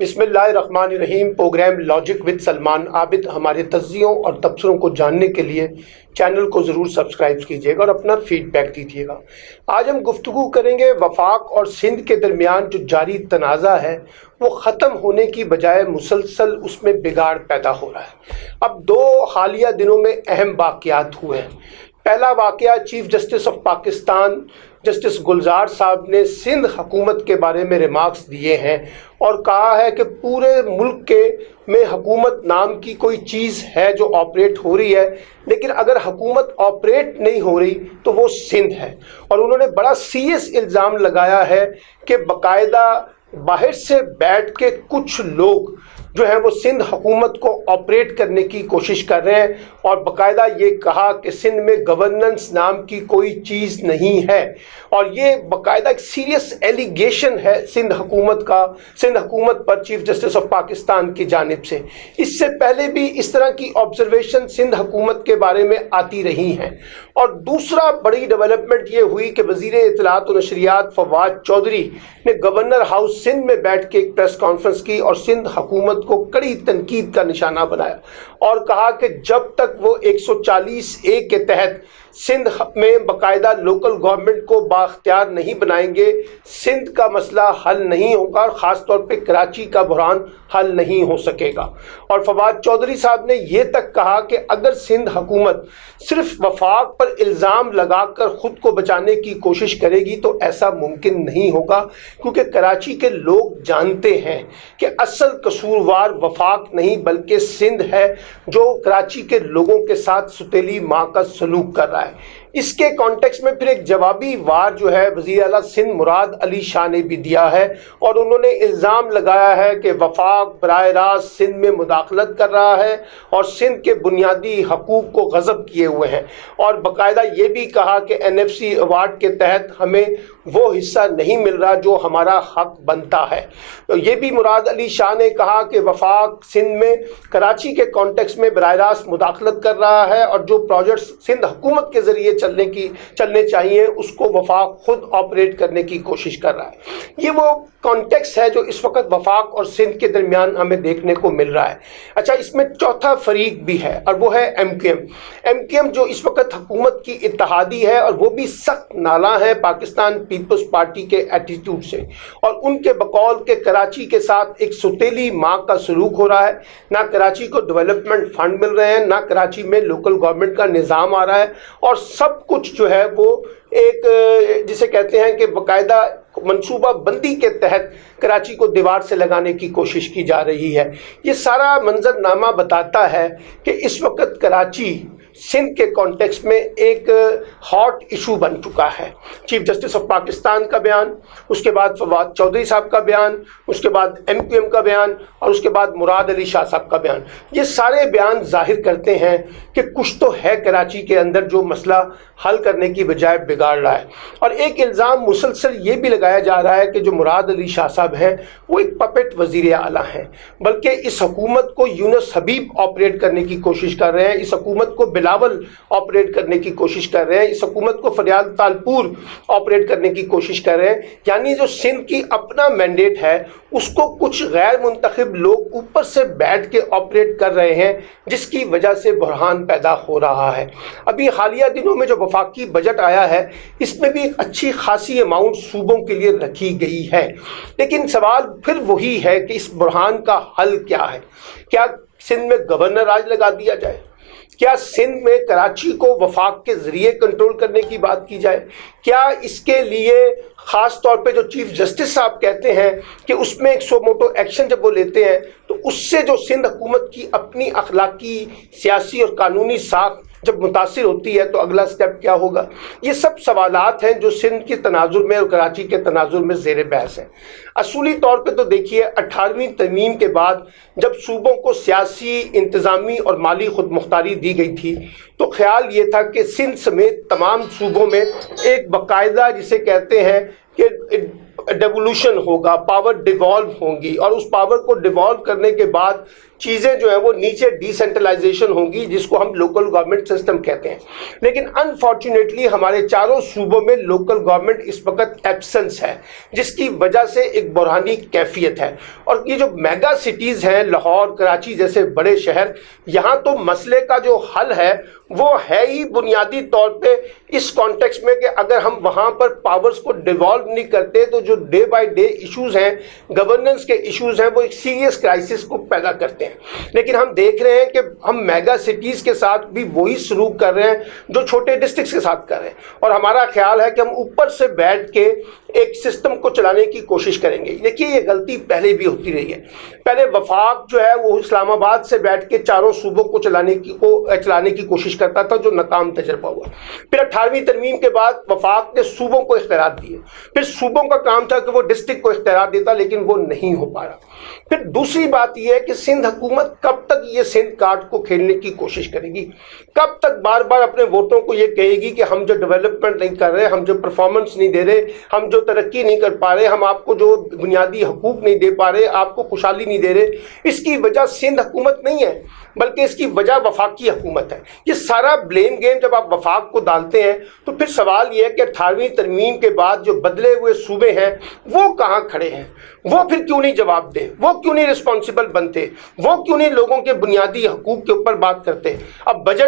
बिस्मिल्लाहिर्रहमानिर्रहीम। Program logic with Salman Abid. हमारे तज्जियों और तबसरों को जानने के लिए चैनल को ज़रूर सब्सक्राइब कीजिएगा और अपना फीडबैक दीजिएगा। आज हम गुफ्तगू करेंगे वफाक और सिंध के दरमियान जो जारी तनाज़ा है वो ख़त्म होने की बजाय मुसलसल उसमें बिगाड़ पैदा हो रहा है। अब दो हालिया दिनों में अहम वाक़यात हुए हैं। पहला वाक़या, chief justice of Pakistan justice Gulzar sahab ने सिंध हुकूमत के बारे में रिमार्क्स दिए हैं और कहा है कि पूरे मुल्क के में हुकूमत नाम की कोई चीज़ है जो ऑपरेट हो रही है, लेकिन अगर हुकूमत ऑपरेट नहीं हो रही तो वो सिंध है। और उन्होंने बड़ा सीरियस इल्ज़ाम लगाया है कि बाकायदा बाहर से बैठ के कुछ लोग जो है वो सिंध हुकूमत को ऑपरेट करने की कोशिश कर रहे हैं और बाकायदा ये कहा कि सिंध में गवर्नेंस नाम की कोई चीज़ नहीं है। और ये बाकायदा एक सीरियस एलिगेशन है सिंध हुकूमत पर चीफ जस्टिस ऑफ पाकिस्तान की जानिब से। इससे पहले भी इस तरह की ऑब्जर्वेशन सिंध हुकूमत के बारे में आती रही हैं। और दूसरा बड़ी डेवलपमेंट ये हुई कि वज़ीर इत्तलात और नशरियात फवाद चौधरी ने गवर्नर हाउस सिंध में बैठ के एक प्रेस कॉन्फ्रेंस की और सिंध हुकूमत को कड़ी तनकीद का निशाना बनाया और कहा कि जब तक वो 140A के तहत सिंध में बाकायदा लोकल गवर्नमेंट को बाख्तियार नहीं बनाएंगे, सिंध का मसला हल नहीं होगा और ख़ास तौर पे कराची का बहरान हल नहीं हो सकेगा। और फवाद चौधरी साहब ने ये तक कहा कि अगर सिंध हुकूमत सिर्फ वफाक पर इल्ज़ाम लगाकर ख़ुद को बचाने की कोशिश करेगी तो ऐसा मुमकिन नहीं होगा, क्योंकि कराची के लोग जानते हैं कि असल कसूरवार वफाक नहीं बल्कि सिंध है जो कराची के लोगों के साथ सुतीली माँ का सलूक कर रहा है। इसके कॉन्टेक्स्ट में फिर एक जवाबी वार जो है वज़ीर आला सिंध मुराद अली शाह ने भी दिया है और उन्होंने इल्ज़ाम लगाया है कि वफाक बराह रास्त सिंध में मुदाखलत कर रहा है और सिंध के बुनियादी हकूक़ को गज़ब किए हुए हैं। और बाकायदा ये भी कहा कि NFC अवार्ड के तहत हमें वो हिस्सा नहीं मिल रहा जो हमारा हक बनता है। तो ये भी मुराद अली शाह ने कहा कि वफाक सिंध में कराची के कॉन्टेक्स्ट में बराह रास्त मुदाखलत कर रहा है और जो प्रोजेक्ट्स सिंध हुकूमत के ज़रिए चलने चाहिए उसको वफाक खुद ऑपरेट करने की कोशिश कर रहा है। ये वो कॉन्टेक्स्ट है जो इस वक्त वफाक और सिंध के दरमियान हमें देखने को मिल रहा है। अच्छा, इसमें चौथा फरीक भी है और वो है MQM जो इस वक्त हुकूमत की इत्तेहादी है और वो भी सख्त नाला है पाकिस्तान पीपल्स पार्टी के एटीट्यूड से। और उनके बकौल के कराची के साथ एक सुतीली माँ का सलूक हो रहा है। ना कराची को डेवलपमेंट फंड मिल रहे हैं, ना कराची में लोकल गवर्नमेंट का निज़ाम आ रहा है और सब कुछ जो है वो एक जिसे कहते हैं कि बाकायदा मनसूबा बंदी के तहत कराची को दीवार से लगाने की कोशिश की जा रही है। ये सारा मंजरनामा बताता है कि इस वक्त कराची सिंध के कॉन्टेक्स्ट में एक हॉट इशू बन चुका है। चीफ जस्टिस ऑफ पाकिस्तान का बयान, उसके बाद फवाद चौधरी साहब का बयान, उसके बाद MQM का बयान और उसके बाद मुराद अली शाह साहब का बयान, ये सारे बयान जाहिर करते हैं कि कुछ तो है कराची के अंदर जो मसला हल करने की बजाय बिगाड़ रहा है। और एक इल्ज़ाम मुसलसल ये भी लगाया जा रहा है कि जो मुराद अली शाह साहब हैं वो एक पपेट वज़ीर आला हैं, बल्कि इस हुकूमत को यूनुस हबीब ऑपरेट करने की कोशिश कर रहे हैं, इस हुकूमत को बिलावल ऑपरेट करने की कोशिश कर रहे हैं, इस हुकूमत को फरियाद तालपुर ऑपरेट करने की कोशिश कर रहे हैं। यानी जो सिंध की अपना मैंडेट है उसको कुछ गैर मुंतखब लोग ऊपर से बैठ के ऑपरेट कर रहे हैं, जिसकी वजह से बहरान पैदा हो रहा है। अभी हालिया दिनों में जो वफाकी बजट आया है इसमें भी एक अच्छी खासी अमाउंट सूबों के लिए रखी गई है, लेकिन सवाल फिर वही है कि इस बहरान का हल क्या है। क्या सिंध में गवर्नर राज लगा दिया जाए? क्या सिंध में कराची को वफाक के ज़रिए कंट्रोल करने की बात की जाए? क्या इसके लिए ख़ास तौर पे जो चीफ जस्टिस साहब कहते हैं कि उसमें एक सो मोटो एक्शन जब वो लेते हैं तो उससे जो सिंध हुकूमत की अपनी अखलाकी, सियासी और कानूनी साख जब मुतासिर होती है तो अगला स्टेप क्या होगा? ये सब सवालात हैं जो सिंध के तनाजुर में और कराची के तनाजुर में ज़ेर बहस हैं। असूली तौर पे तो देखिए 18वीं तरमीम के बाद जब सूबों को सियासी, इंतज़ामी और माली खुद मुख्तारी दी गई थी तो ख्याल ये था कि सिंध समेत तमाम सूबों में एक बाकायदा जिसे कहते हैं कि डेवोल्यूशन होगा, पावर डिवॉल्व होंगी और उस पावर को डिवॉल्व करने के बाद चीज़ें जो है वो नीचे डिसेंट्रलाइजेशन होंगी, जिसको हम लोकल गवर्नमेंट सिस्टम कहते हैं। लेकिन अनफॉर्चुनेटली हमारे चारों सूबों में लोकल गवर्नमेंट इस वक्त एब्सेंस है, जिसकी वजह से एक बुरहानी कैफियत है। और ये जो मेगा सिटीज़ हैं, लाहौर, कराची जैसे बड़े शहर, यहाँ तो मसले का जो हल है वो है ही बुनियादी तौर पे इस कॉन्टेक्स्ट में कि अगर हम वहाँ पर पावर्स को डिवॉल्व नहीं करते तो जो डे बाय डे इश्यूज हैं, गवर्नेंस के इश्यूज हैं, वो एक सीरियस क्राइसिस को पैदा करते हैं। लेकिन हम देख रहे हैं कि हम मेगा सिटीज़ के साथ भी वही सलूक कर रहे हैं जो छोटे डिस्ट्रिक्ट्स के साथ कर रहे हैं। और हमारा ख्याल है कि हम ऊपर से बैठ के एक सिस्टम को चलाने की कोशिश करेंगे। देखिए, ये गलती पहले भी होती रही है। पहले वफाक जो है वो इस्लामाबाद से बैठ के चारों सूबों को चलाने की कोशिश करता था, जो नाकाम तजर्बा हुआ। फिर 18वीं तरमीम के बाद वफाक ने सूबों को इख्तियार दिए। फिर सूबों का काम था कि वो डिस्ट्रिक्ट को इख्तियार देता, लेकिन वो नहीं हो पाया। फिर दूसरी बात यह है कि सिंध हुकूमत कब तक ये सिंध कार्ड को खेलने की कोशिश करेगी, कब तक बार बार अपने वोटों को ये कहेगी कि हम जो डेवलपमेंट नहीं कर रहे, हम जो परफॉर्मेंस नहीं दे रहे, हम जो तरक्की नहीं कर पा रहे, हम आपको जो बुनियादी हकूक नहीं दे पा रहे, आपको खुशहाली नहीं दे रहे, इसकी वजह सिंध हुकूमत नहीं है, बल्कि इसकी वजह वफाकी हुकूमत है। ये सारा ब्लेम गेम जब आप वफाक को डालते हैं तो फिर सवाल ये है कि 18वीं तरमीम के बाद जो बदले हुए सूबे हैं वो कहाँ खड़े हैं, वो फिर क्यों नहीं जवाब दे, वो क्यों नहीं रिस्पॉन्सिबल बनते, वो क्यों नहीं लोगों के बुनियादी हकूक के ऊपर बात करते। अब बजट